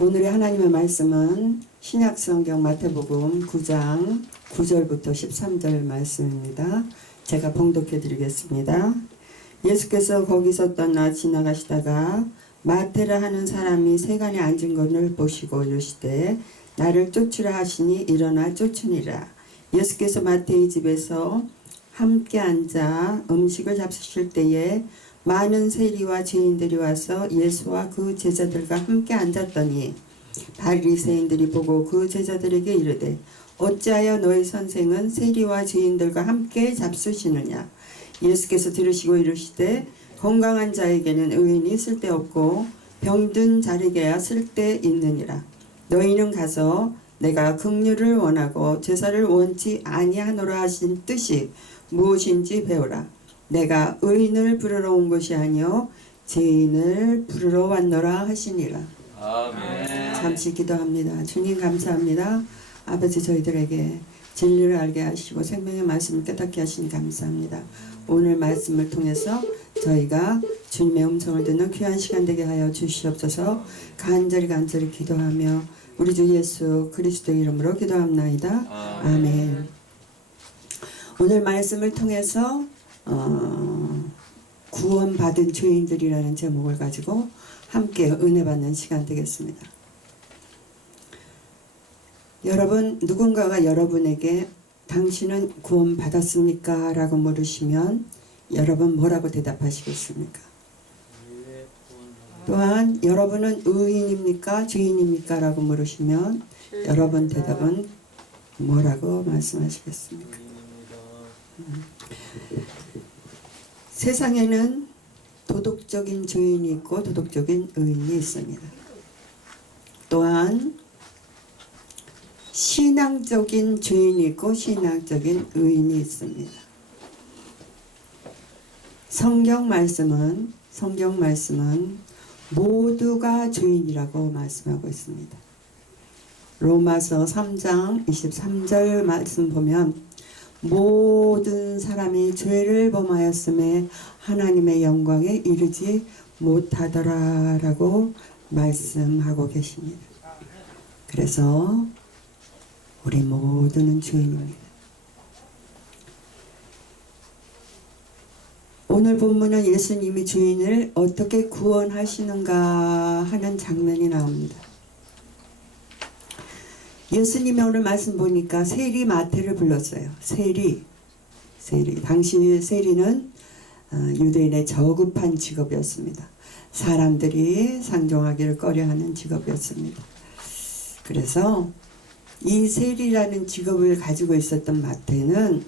오늘의 하나님의 말씀은 신약성경 마태복음 9장 9절부터 13절 말씀입니다. 제가 봉독해 드리겠습니다. 예수께서 거기서 떠나 지나가시다가 마태라 하는 사람이 세간에 앉은 것을 보시고 이르시되 나를 쫓으라 하시니 일어나 쫓으니라. 예수께서 마태의 집에서 함께 앉아 음식을 잡수실 때에 많은 세리와 죄인들이 와서 예수와 그 제자들과 함께 앉았더니 바리새인들이 보고 그 제자들에게 이르되 어찌하여 너희 선생은 세리와 죄인들과 함께 잡수시느냐. 예수께서 들으시고 이르시되 건강한 자에게는 의인이 쓸데없고 병든 자에게야 쓸데있느니라. 너희는 가서 내가 긍휼을 원하고 제사를 원치 아니하노라 하신 뜻이 무엇인지 배우라. 내가 의인을 부르러 온 것이 아니요 죄인을 부르러 왔노라 하시니라. 아멘. 잠시 기도합니다. 주님 감사합니다. 아버지 저희들에게 진리를 알게 하시고 생명의 말씀을 깨닫게 하시니 감사합니다. 오늘 말씀을 통해서 저희가 주님의 음성을 듣는 귀한 시간 되게 하여 주시옵소서. 간절히 기도하며 우리 주 예수 그리스도의 이름으로 기도합나이다. 아멘. 오늘 말씀을 통해서 구원받은 죄인들이라는 제목을 가지고 함께 은혜 받는 시간 되겠습니다. 여러분, 누군가가 여러분에게 당신은 구원받았습니까? 라고 물으시면 여러분 뭐라고 대답하시겠습니까? 또한 여러분은 의인입니까? 죄인입니까? 라고 물으시면 여러분 대답은 뭐라고 말씀하시겠습니까? 세상에는 도덕적인 죄인이 있고 도덕적인 의인이 있습니다. 또한 신앙적인 죄인이 있고 신앙적인 의인이 있습니다. 성경 말씀은 모두가 죄인이라고 말씀하고 있습니다. 로마서 3장 23절 말씀 보면 모든 사람이 죄를 범하였음에 하나님의 영광에 이르지 못하더라 라고 말씀하고 계십니다. 그래서 우리 모두는 죄인입니다. 오늘 본문은 예수님이 죄인을 어떻게 구원하시는가 하는 장면이 나옵니다. 예수님이 오늘 말씀 보니까 세리 마태를 불렀어요. 세리. 당시 세리는 유대인의 저급한 직업이었습니다. 사람들이 상종하기를 꺼려하는 직업이었습니다. 그래서 이 세리라는 직업을 가지고 있었던 마태는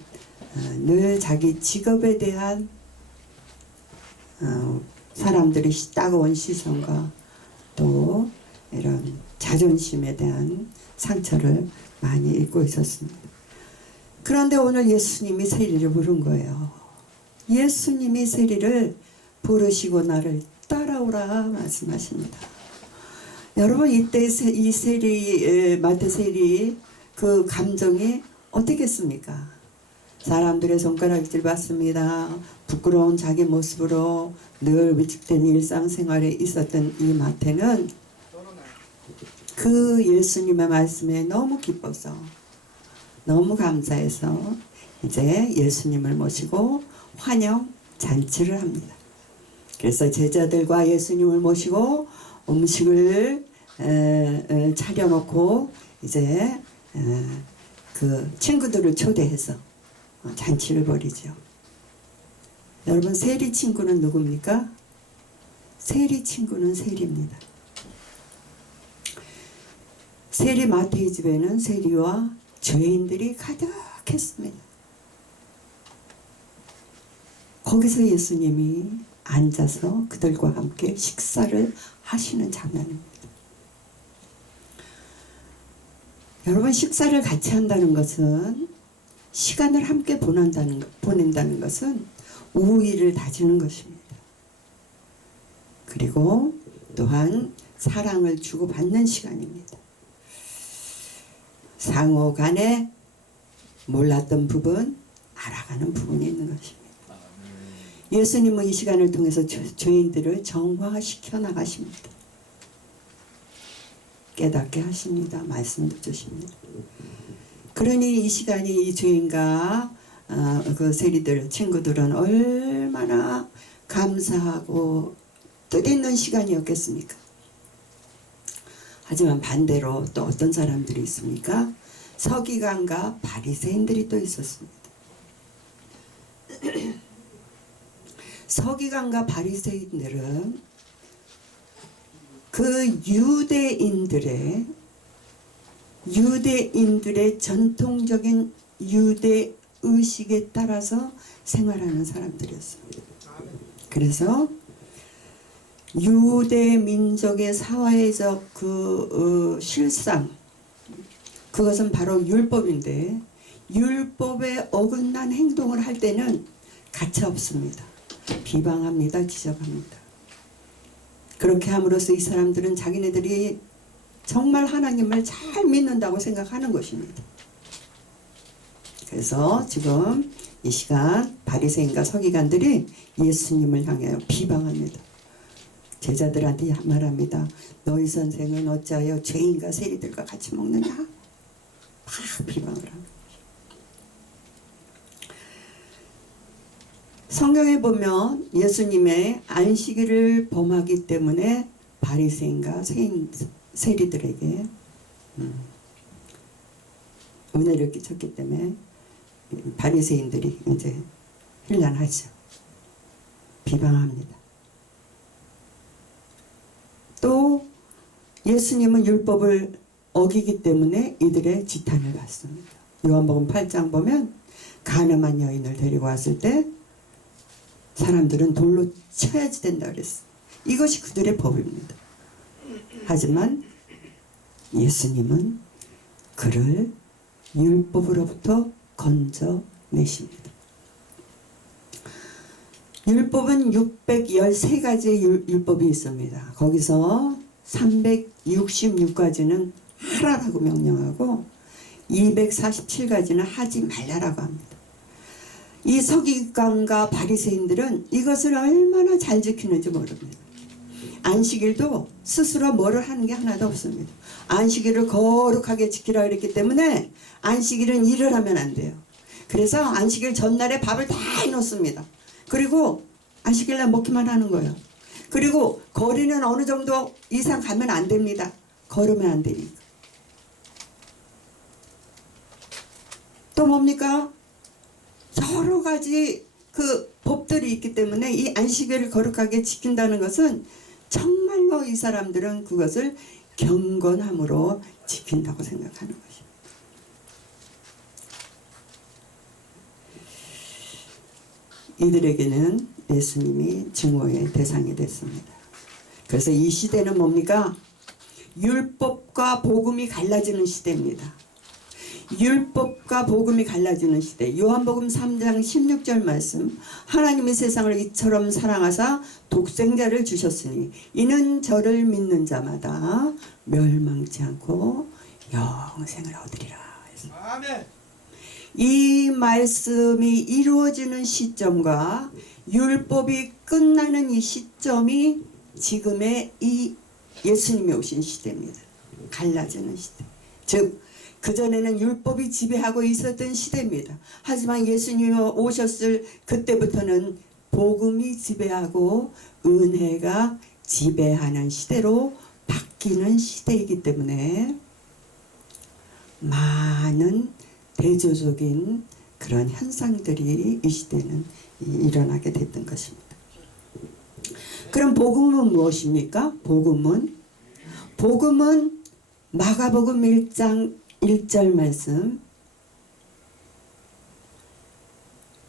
늘 자기 직업에 대한 사람들이 따가운 시선과 또 이런 자존심에 대한 상처를 많이 입고 있었습니다. 그런데 오늘 예수님이 세리를 부른 거예요. 예수님이 세리를 부르시고 나를 따라오라 말씀하십니다. 여러분 이때 이 세리 마태 세리 그 감정이 어떻겠습니까? 사람들의 손가락질 받습니다. 부끄러운 자기 모습으로 늘 위축된 일상생활에 있었던 이 마태는 그 예수님의 말씀에 너무 기뻐서 너무 감사해서 이제 예수님을 모시고 환영 잔치를 합니다. 그래서 제자들과 예수님을 모시고 음식을 차려놓고 이제 그 친구들을 초대해서 잔치를 벌이죠. 여러분 세리 친구는 누굽니까? 세리 친구는 세리입니다. 세리 마태의 집에는 세리와 죄인들이 가득했습니다. 거기서 예수님이 앉아서 그들과 함께 식사를 하시는 장면입니다. 여러분 식사를 같이 한다는 것은 시간을 함께 보낸다는 것은 우위를 다지는 것입니다. 그리고 또한 사랑을 주고받는 시간입니다. 상호 간에 몰랐던 부분, 알아가는 부분이 있는 것입니다. 예수님은 이 시간을 통해서 죄인들을 정화시켜 나가십니다. 깨닫게 하십니다. 말씀도 주십니다. 그러니 이 시간이 이 주인과 그 세리들 친구들은 얼마나 감사하고 뜻있는 시간이었겠습니까? 하지만 반대로 또 어떤 사람들이 있습니까? 서기관과 바리새인들이 또 있었습니다. 서기관과 바리새인들은 그 유대인들의 전통적인 유대 의식에 따라서 생활하는 사람들이었습니다. 그래서 유대 민족의 사회적 실상, 그것은 바로 율법인데, 율법에 어긋난 행동을 할 때는 가차 없습니다. 비방합니다. 지적합니다. 그렇게 함으로써 이 사람들은 자기네들이 정말 하나님을 잘 믿는다고 생각하는 것입니다. 그래서 지금 이 시간 바리새인과 서기관들이 예수님을 향하여 비방합니다. 제자들한테 말합니다. 너희 선생은 어찌하여 죄인과 세리들과 같이 먹느냐? 막 비방을 합니다. 성경에 보면 예수님의 안식일을 범하기 때문에 바리새인과 세리들에게 은혜를 끼쳤기 때문에 바리새인들이 이제 혼란하죠. 비방합니다. 또 예수님은 율법을 어기기 때문에 이들의 지탄을 받습니다. 요한복음 8장 보면 가늠한 여인을 데리고 왔을 때 사람들은 돌로 쳐야지 된다 그랬어요. 이것이 그들의 법입니다. 하지만 예수님은 그를 율법으로부터 건져내십니다. 율법은 613가지의 율법이 있습니다. 거기서 366가지는 하라라고 명령하고 247가지는 하지 말라라고 합니다. 이 서기관과 바리새인들은 이것을 얼마나 잘 지키는지 모릅니다. 안식일도 스스로 뭐를 하는 게 하나도 없습니다. 안식일을 거룩하게 지키라 그랬기 때문에 안식일은 일을 하면 안 돼요. 그래서 안식일 전날에 밥을 다 해놓습니다. 그리고 안식일날 먹기만 하는 거예요. 그리고 거리는 어느 정도 이상 가면 안 됩니다. 걸으면 안 되니까. 또 뭡니까? 여러 가지 그 법들이 있기 때문에 이 안식일을 거룩하게 지킨다는 것은 정말로 이 사람들은 그것을 경건함으로 지킨다고 생각하는 것입니다. 이들에게는 예수님이 증오의 대상이 됐습니다. 그래서 이 시대는 뭡니까? 율법과 복음이 갈라지는 시대입니다. 율법과 복음이 갈라지는 시대. 요한복음 3장 16절 말씀. 하나님이 세상을 이처럼 사랑하사 독생자를 주셨으니 이는 저를 믿는 자마다 멸망치 않고 영생을 얻으리라. 아멘. 이 말씀이 이루어지는 시점과 율법이 끝나는 이 시점이 지금의 이 예수님이 오신 시대입니다. 갈라지는 시대. 즉 그전에는 율법이 지배하고 있었던 시대입니다. 하지만 예수님이 오셨을 그때부터는 복음이 지배하고 은혜가 지배하는 시대로 바뀌는 시대이기 때문에 많은 대조적인 그런 현상들이 이 시대는 일어나게 됐던 것입니다. 그럼 복음은 무엇입니까? 복음은 마가복음 1장 1절 말씀,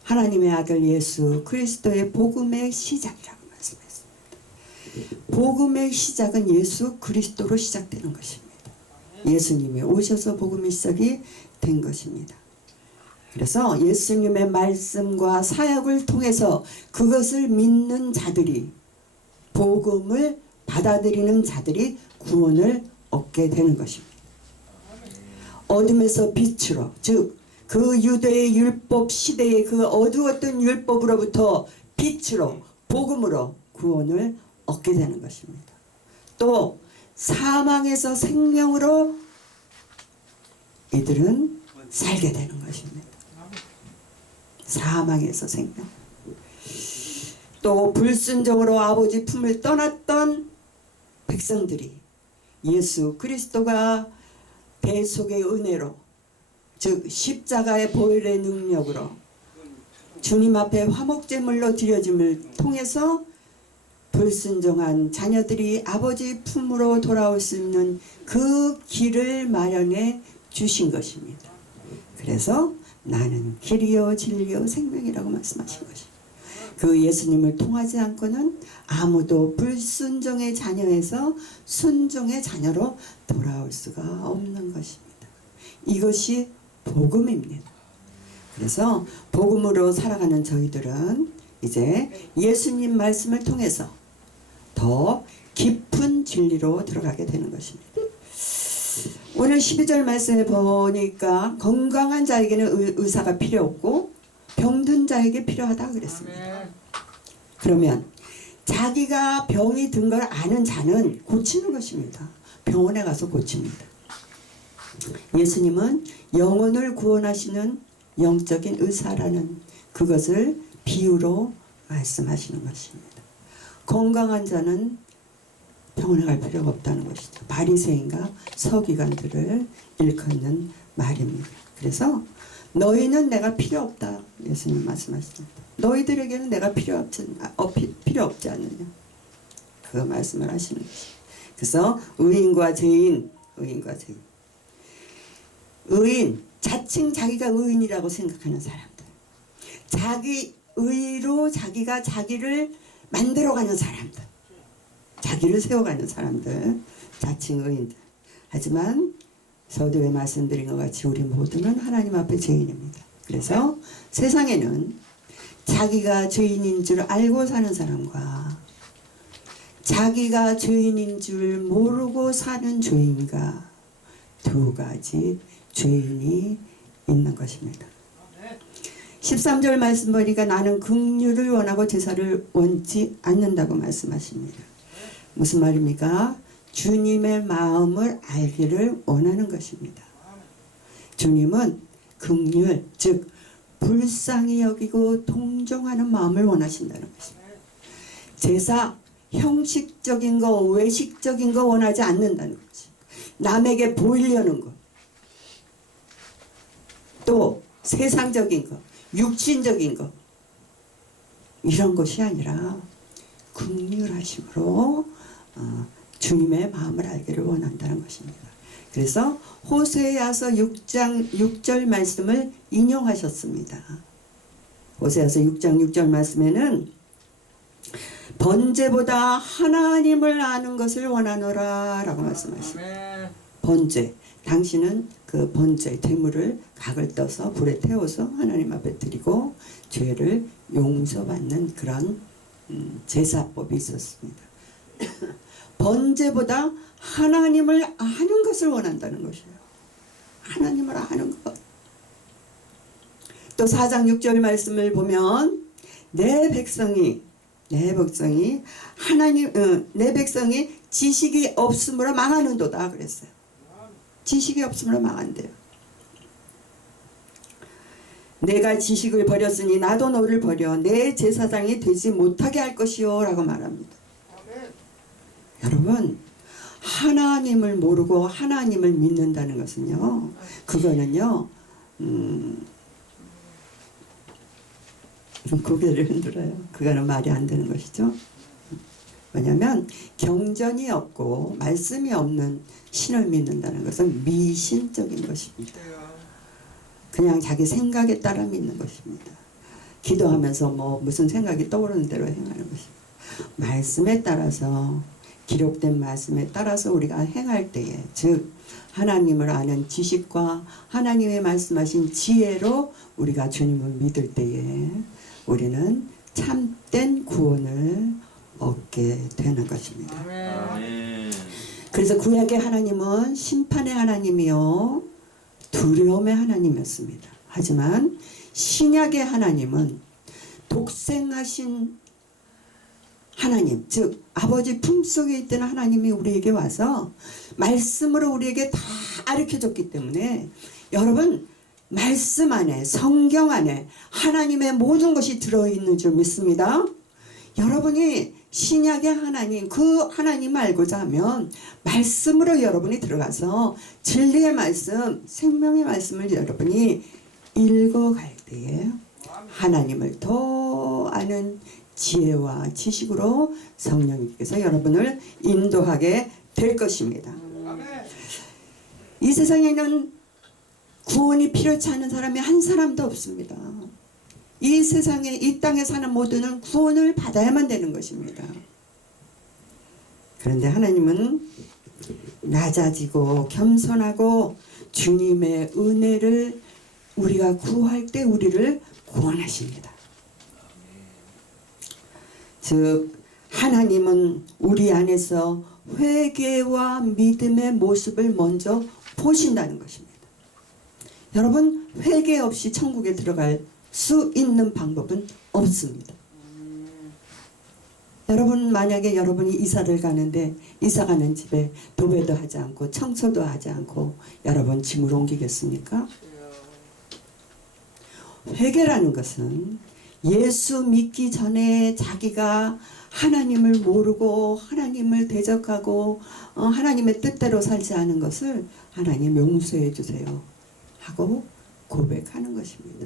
하나님의 아들 예수 그리스도의 복음의 시작이라고 말씀했습니다. 복음의 시작은 예수 그리스도로 시작되는 것입니다. 예수님이 오셔서 복음의 시작이 된 것입니다. 그래서 예수님의 말씀과 사역을 통해서 그것을 믿는 자들이, 복음을 받아들이는 자들이 구원을 얻게 되는 것입니다. 어둠에서 빛으로, 즉 그 유대의 율법 시대의 그 어두웠던 율법으로부터 빛으로, 복음으로 구원을 얻게 되는 것입니다. 또 사망에서 생명으로 이들은 살게 되는 것입니다. 사망에서 생명. 또 불순종으로 아버지 품을 떠났던 백성들이 예수 그리스도가 대속의 은혜로, 즉 십자가의 보혈의 능력으로 주님 앞에 화목제물로 드려짐을 통해서 불순종한 자녀들이 아버지 품으로 돌아올 수 있는 그 길을 마련해 주신 것입니다. 그래서 나는 길이요 진리요 생명이라고 말씀하신 것입니다. 그 예수님을 통하지 않고는 아무도 불순종의 자녀에서 순종의 자녀로 돌아올 수가 없는 것입니다. 이것이 복음입니다. 그래서 복음으로 살아가는 저희들은 이제 예수님 말씀을 통해서 더 깊은 진리로 들어가게 되는 것입니다. 오늘 12절 말씀에 보니까 건강한 자에게는 의사가 필요 없고 병든 자에게 필요하다 그랬습니다. 그러면 자기가 병이 든 걸 아는 자는 고치는 것입니다. 병원에 가서 고칩니다. 예수님은 영혼을 구원하시는 영적인 의사라는 그것을 비유로 말씀하시는 것입니다. 건강한 자는 병원에 갈 필요가 없다는 것이죠. 바리새인과 서기관들을 일컫는 말입니다. 그래서 너희는 내가 필요 없다. 예수님 말씀하십니다. 너희들에게는 내가 필요 없지 않느냐. 그 말씀을 하시는 것입니다. 그래서 의인과 죄인, 의인, 자칭 자기가 의인이라고 생각하는 사람들, 자기 의로 자기가 자기를 만들어가는 사람들, 자기를 세워가는 사람들, 자칭 의인들. 하지만 서두에 말씀드린 것 같이 우리 모두는 하나님 앞에 죄인입니다. 그래서 세상에는 자기가 죄인인 줄 알고 사는 사람과 자기가 죄인인 줄 모르고 사는 죄인과 두 가지 죄인이 있는 것입니다. 13절 말씀 보니까 나는 긍휼을 원하고 제사를 원치 않는다고 말씀하십니다. 무슨 말입니까? 주님의 마음을 알기를 원하는 것입니다. 주님은 긍휼, 즉 불쌍히 여기고 동정하는 마음을 원하신다는 것입니다. 제사, 형식적인 거, 외식적인 거 원하지 않는다는 거지. 남에게 보이려는 것, 또 세상적인 것, 육신적인 것, 이런 것이 아니라 긍휼하심으로 주님의 마음을 알기를 원한다는 것입니다. 그래서 호세아서 6장 6절 말씀을 인용하셨습니다. 호세아서 6장 6절 말씀에는 번제보다 하나님을 아는 것을 원하노라 라고 말씀하십니다. 번제, 당신은 그 번제 제물을 각을 떠서 불에 태워서 하나님 앞에 드리고 죄를 용서받는 그런 제사법이 있었습니다. 번제보다 하나님을 아는 것을 원한다는 것이에요. 하나님을 아는 것. 또 4장 6절 말씀을 보면 내 백성이 지식이 없으므로 망하는도다 그랬어요. 지식이 없으므로 망한대요. 내가 지식을 버렸으니 나도 너를 버려 내 제사장이 되지 못하게 할 것이요 라고 말합니다. 여러분, 하나님을 모르고 하나님을 믿는다는 것은요, 그거는요 좀 고개를 흔들어요. 그거는 말이 안 되는 것이죠. 왜냐하면 경전이 없고 말씀이 없는 신을 믿는다는 것은 미신적인 것입니다. 그냥 자기 생각에 따라 믿는 것입니다. 기도하면서 뭐 무슨 생각이 떠오르는 대로 행하는 것입니다. 말씀에 따라서, 기록된 말씀에 따라서 우리가 행할 때에, 즉 하나님을 아는 지식과 하나님의 말씀하신 지혜로 우리가 주님을 믿을 때에 우리는 참된 구원을 얻게 되는 것입니다. 그래서 구약의 하나님은 심판의 하나님이요 두려움의 하나님이었습니다. 하지만 신약의 하나님은 독생하신 하나님, 즉 아버지 품속에 있던 하나님이 우리에게 와서 말씀으로 우리에게 다 가르쳐줬기 때문에 여러분 말씀 안에 성경 안에 하나님의 모든 것이 들어있는 줄 믿습니다. 여러분이 신약의 하나님, 그 하나님 알고자 하면 말씀으로 여러분이 들어가서 진리의 말씀, 생명의 말씀을 여러분이 읽어갈 때에 하나님을 더 아는 지혜와 지식으로 성령님께서 여러분을 인도하게 될 것입니다. 이 세상에는 구원이 필요치 않은 사람이 한 사람도 없습니다. 이 세상에, 이 땅에 사는 모두는 구원을 받아야만 되는 것입니다. 그런데 하나님은 낮아지고 겸손하고 주님의 은혜를 우리가 구할 때 우리를 구원하십니다. 즉 하나님은 우리 안에서 회개와 믿음의 모습을 먼저 보신다는 것입니다. 여러분 회개 없이 천국에 들어갈 수 있는 방법은 없습니다. 여러분 만약에 여러분이 이사를 가는데 이사가는 집에 도배도 하지 않고 청소도 하지 않고 여러분 짐을 옮기겠습니까? 회개라는 것은 예수 믿기 전에 자기가 하나님을 모르고 하나님을 대적하고 하나님의 뜻대로 살지 않은 것을 하나님 용서해 주세요 하고 고백하는 것입니다.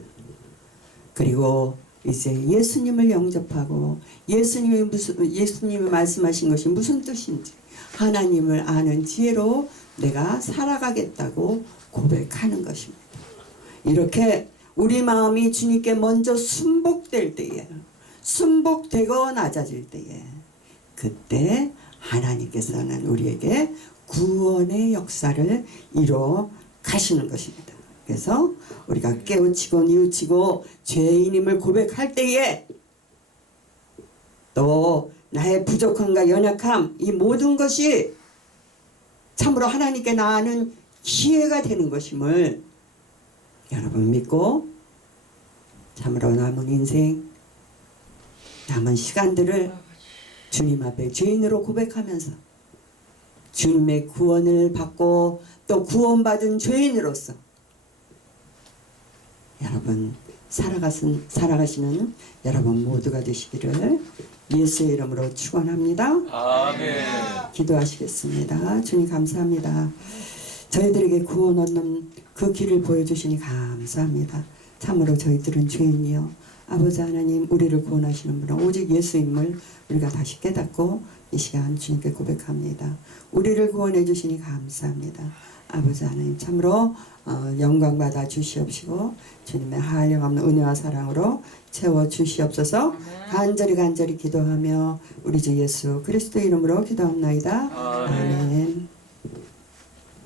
그리고 이제 예수님을 영접하고 예수님이 말씀하신 것이 무슨 뜻인지 하나님을 아는 지혜로 내가 살아가겠다고 고백하는 것입니다. 이렇게 우리 마음이 주님께 먼저 순복될 때에, 순복되고 낮아질 때에, 그때 하나님께서는 우리에게 구원의 역사를 이루어 가시는 것입니다. 그래서 우리가 깨우치고 뉘우치고 죄인임을 고백할 때에 또 나의 부족함과 연약함, 이 모든 것이 참으로 하나님께 나아가는 기회가 되는 것임을 여러분 믿고 참으로 남은 인생, 남은 시간들을 주님 앞에 죄인으로 고백하면서 주님의 구원을 받고 또 구원받은 죄인으로서 여러분 살아가시는 여러분 모두가 되시기를 예수의 이름으로 축원합니다. 아멘. 기도하시겠습니다. 주님 감사합니다. 저희들에게 구원 얻는 그 길을 보여주시니 감사합니다. 참으로 저희들은 죄인이요 아버지 하나님 우리를 구원하시는 분은 오직 예수임을 우리가 다시 깨닫고 이 시간 주님께 고백합니다. 우리를 구원해 주시니 감사합니다. 아버지 하나님 참으로 영광 받아 주시옵시고 주님의 한량없는 은혜와 사랑으로 채워 주시옵소서. 간절히 기도하며 우리 주 예수 그리스도 이름으로 기도합나이다. 아멘.